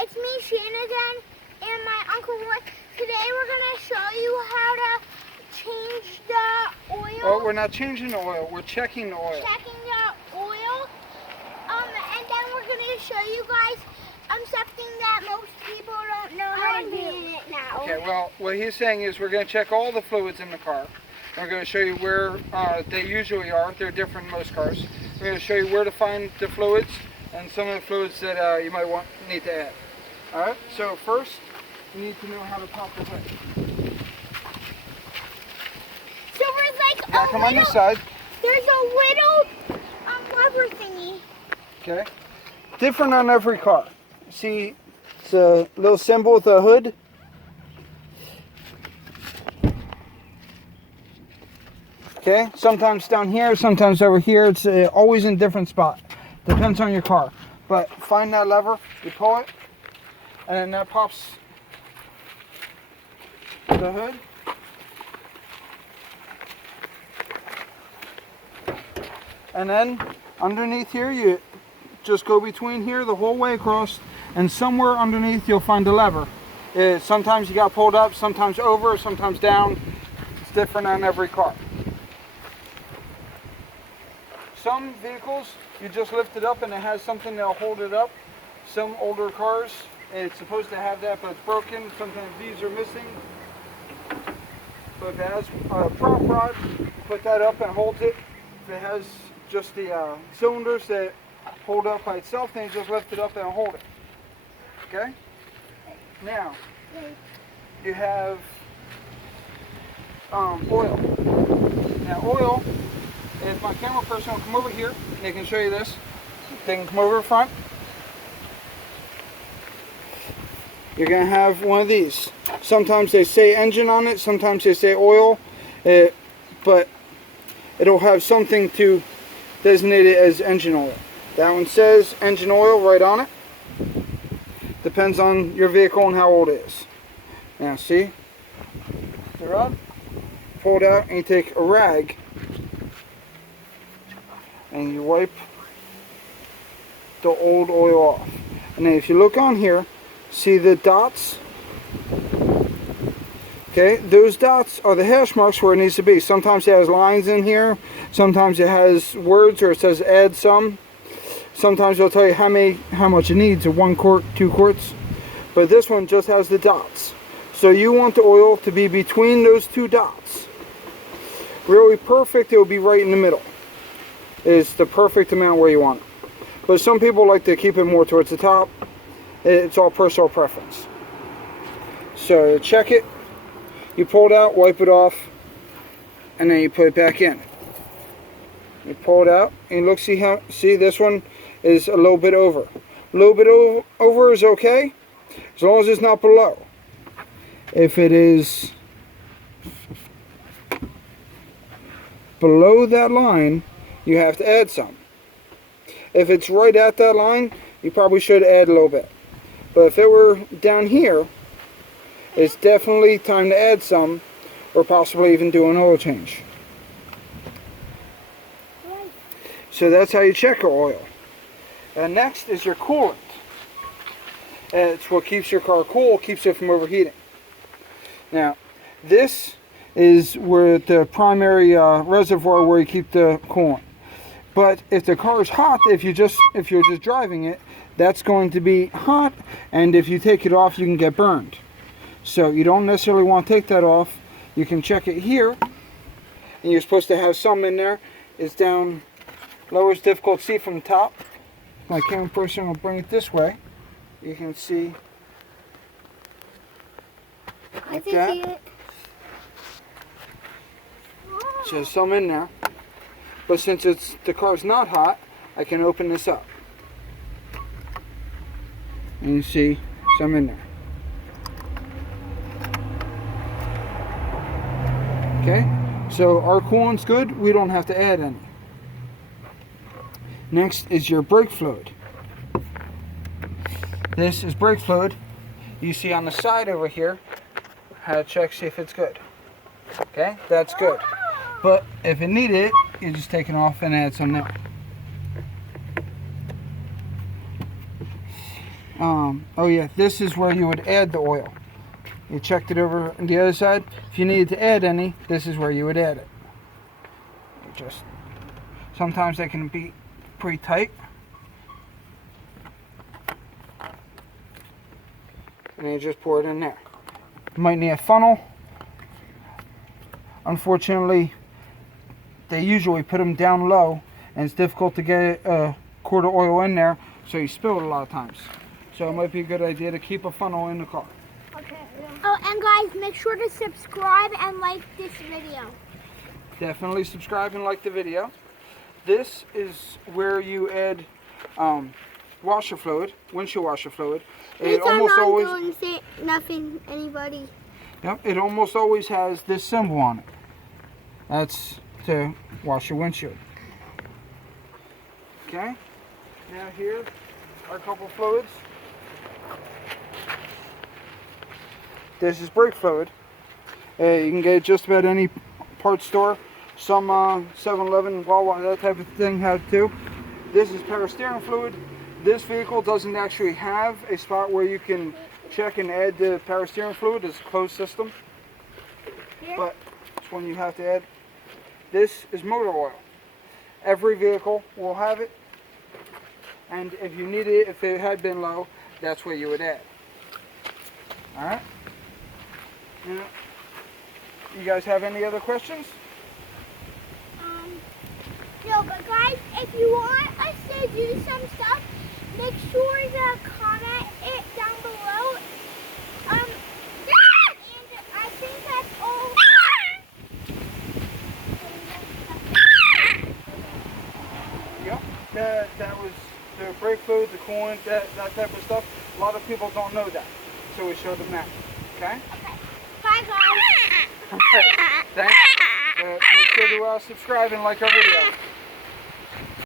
It's me, Shane, again, and my Uncle Roy. Today we're gonna show you how to change the oil. Well, we're not changing the oil. We're checking the oil. Checking the oil. And then we're gonna show you guys something that most people don't know how to do it now. Okay. Well, what he's saying is we're gonna check all the fluids in the car. We're going to show you where they usually are. They're different in most cars. We're going to show you where to find the fluids and some of the fluids that you might need to add. Alright, so first you need to know how to pop the hood. So there's like come on this side. There's a little lever thingy. Okay. Different on every car. See, it's a little symbol with a hood. Okay, sometimes down here, sometimes over here. It's always in a different spot. Depends on your car. But find that lever, you pull it, and then that pops the hood. And then underneath here, you just go between here the whole way across, and somewhere underneath you'll find the lever. Sometimes you got pulled up, sometimes over, sometimes down. It's different on every car. Some vehicles, you just lift it up and it has something that'll hold it up. Some older cars, it's supposed to have that, but it's broken. Sometimes these are missing. But if it has a prop rod, put that up and holds it. If it has just the cylinders that hold up by itself, then you just lift it up and hold it. Okay? Now, you have oil. Now oil, if my camera person will come over here, they can show you this. They can come over front. You're going to have one of these. Sometimes they say engine on it, sometimes they say oil, but it'll have something to designate it as engine oil. That one says engine oil right on it. Depends on your vehicle and how old it is. Now see, the rod, pull it out and you take a rag and you wipe the old oil off. And then if you look on here, see the dots? Okay, those dots are the hash marks where it needs to be. Sometimes it has lines in here, sometimes it has words or it says add some. Sometimes it'll tell you how much it needs, 1 quart, 2 quarts. But this one just has the dots. So you want the oil to be between those 2 dots. Really perfect, it will be right in the middle. Is the perfect amount where you want it. But some people like to keep it more towards the top. It's all personal preference. So check it, you pull it out, wipe it off, and then you put it back in. You pull it out and look, see this one is a little bit over. A little bit over is okay, as long as it's not below. If it is below that line, you have to add some. If it's right at that line, you probably should add a little bit. But if it were down here, it's definitely time to add some, or possibly even do an oil change. So that's how you check your oil. And next is your coolant. It's what keeps your car cool, keeps it from overheating. Now, this is where the primary reservoir where you keep the coolant. But if the car is hot, if you're just driving it, that's going to be hot, and if you take it off, you can get burned. So you don't necessarily want to take that off. You can check it here, and you're supposed to have some in there. It's down low, it's difficult to see from the top. My camera person will bring it this way. You can see like that. See it. So there's some in there. But since the car's not hot, I can open this up. And you see some in there. Okay, so our coolant's good, we don't have to add any. Next is your brake fluid. This is brake fluid. You see on the side over here how to check, see if it's good. Okay, that's good. But if it needed it, you just take it off and add some now. Oh yeah, this is where you would add the oil. You checked it over on the other side. If you needed to add any, this is where you would add it. Just sometimes they can be pretty tight. And you just pour it in there. You might need a funnel. Unfortunately, they usually put them down low, and it's difficult to get a quart of oil in there, so you spill it a lot of times. So it might be a good idea to keep a funnel in the car. Okay. Oh, and guys, make sure to subscribe and like this video. Definitely subscribe and like the video. This is where you add washer fluid, windshield washer fluid. It almost always doing nothing, anybody. Yep, it almost always has this symbol on it. That's to wash your windshield. Okay. Now here are a couple fluids. This is brake fluid. You can get it just about any parts store. Some 7-Eleven, Wawa, that type of thing have it too. This is power steering fluid. This vehicle doesn't actually have a spot where you can check and add the power steering fluid. It's a closed system. But it's one you have to add. This is motor oil. Every vehicle will have it. And if you need it, if it had been low, that's where you would add. Alright? You guys have any other questions? No, but guys, if you want us to do some stuff, make sure to comment it down below. And I think that's all. Yep, that was the brake fluid, the coolant, that type of stuff. A lot of people don't know that, so we showed them that. Okay? Bye, guys. Okay, thanks. Make sure to subscribe and like our video.